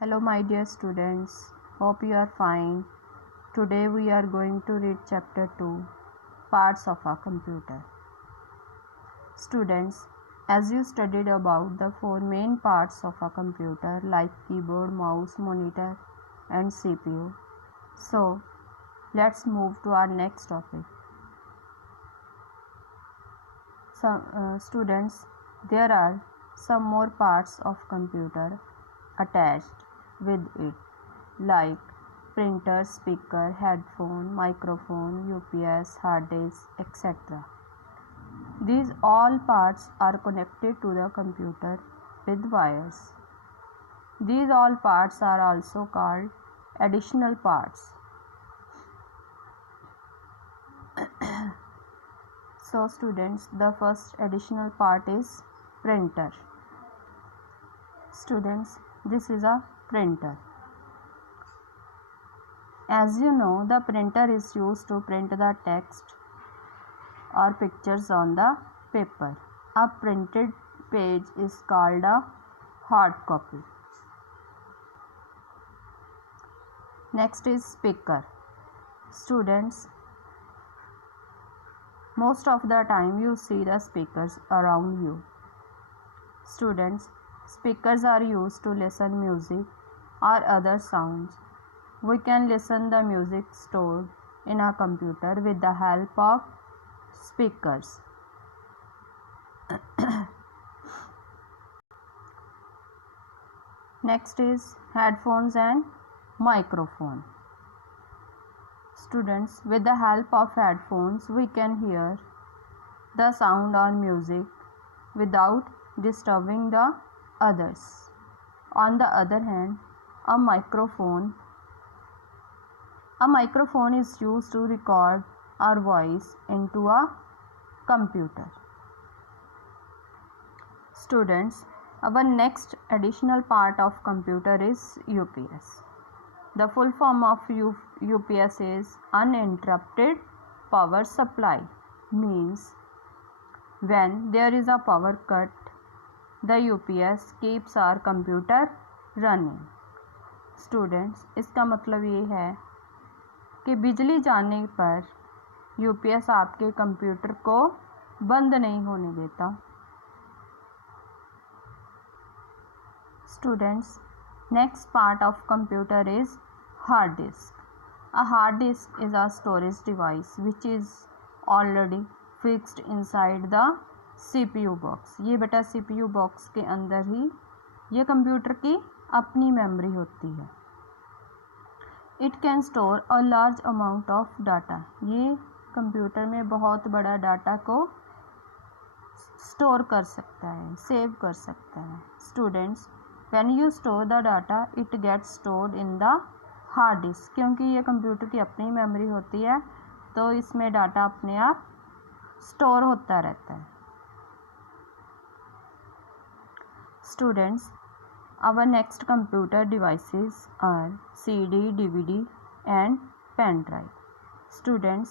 Hello my dear students, hope you are fine. Today we are going to read chapter 2, Parts of a Computer. Students, as you studied about the four main parts of a computer like keyboard, mouse, monitor and CPU. So, let's move to our next topic. Students, there are some more parts of computer attached with it like printer, speaker, headphone, microphone, UPS, hard disk, etc. These all parts are connected to the computer with wires. These all parts are also called additional parts. So students, the first additional part is printer. Students, this is a printer. As you know, the printer is used to print the text or pictures on the paper. A printed page is called a hard copy. Next is speaker. Students, most of the time you see the speakers around you. Students, speakers are used to listen music or other sounds. We can listen the music stored in a computer with the help of speakers. Next is headphones and microphone. Students, with the help of headphones, we can hear the sound or music without disturbing the others. On the other hand, a microphone is used to record our voice into a computer. Students, our next additional part of computer is UPS. The full form of UPS is uninterrupted power supply. Means when there is a power cut, the UPS keeps our computer running. Students, इसका मतलब ये है कि बिजली जाने पर UPS आपके computer को बंद नहीं होने देता. Students, next part of computer is hard disk. A hard disk is a storage device which is already fixed inside the CPU box. ये बेटा CPU box के अंदर ही ये कंप्यूटर की अपनी मेमोरी होती है. It can store a large amount of data. ये कंप्यूटर में बहुत बड़ा डाटा को स्टोर कर सकता है, सेव कर सकता है. Students, when you store the data, it gets stored in the hard disk. क्योंकि ये कंप्यूटर की अपनी मेमोरी होती है तो इसमें डाटा अपने आप स्टोर होता रहता है. Students, our next computer devices are CD, DVD and pen drive. Students,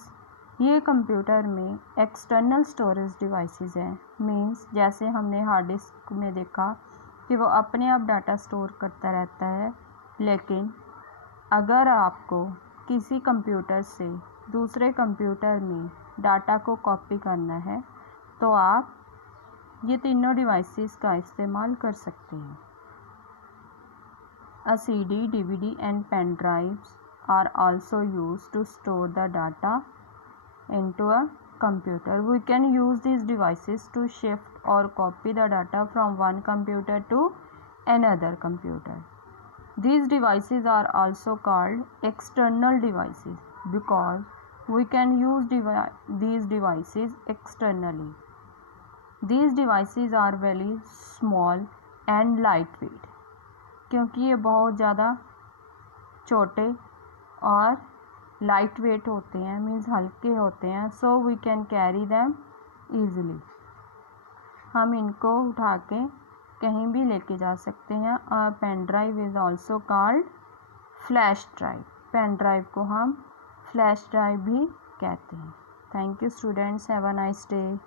ये कंप्यूटर में एक्सटर्नल स्टोरेज डिवाइसेस हैं. मीन्स जैसे हमने हार्ड डिस्क में देखा कि वो अपने आप डाटा स्टोर करता रहता है, लेकिन अगर आपको किसी कंप्यूटर से दूसरे कंप्यूटर में डाटा को कॉपी करना है तो आप ये तीनों डिवाइसेस का इस्तेमाल कर सकते हैं. A CD, DVD and pen drives are also used to store the data into a computer. We can use these devices to shift or copy the data from one computer to another computer. These devices are also called external devices because we can use these devices externally. These devices are very small and lightweight. क्योंकि ये बहुत ज़्यादा छोटे और light weight होते हैं, means हल्के होते हैं. So we can carry them easily. हम इनको उठा के कहीं भी लेके जा सकते हैं. और pen drive is also called flash drive. Pen drive को हम फ्लैश ड्राइव भी कहते हैं. Thank you students, have a nice day.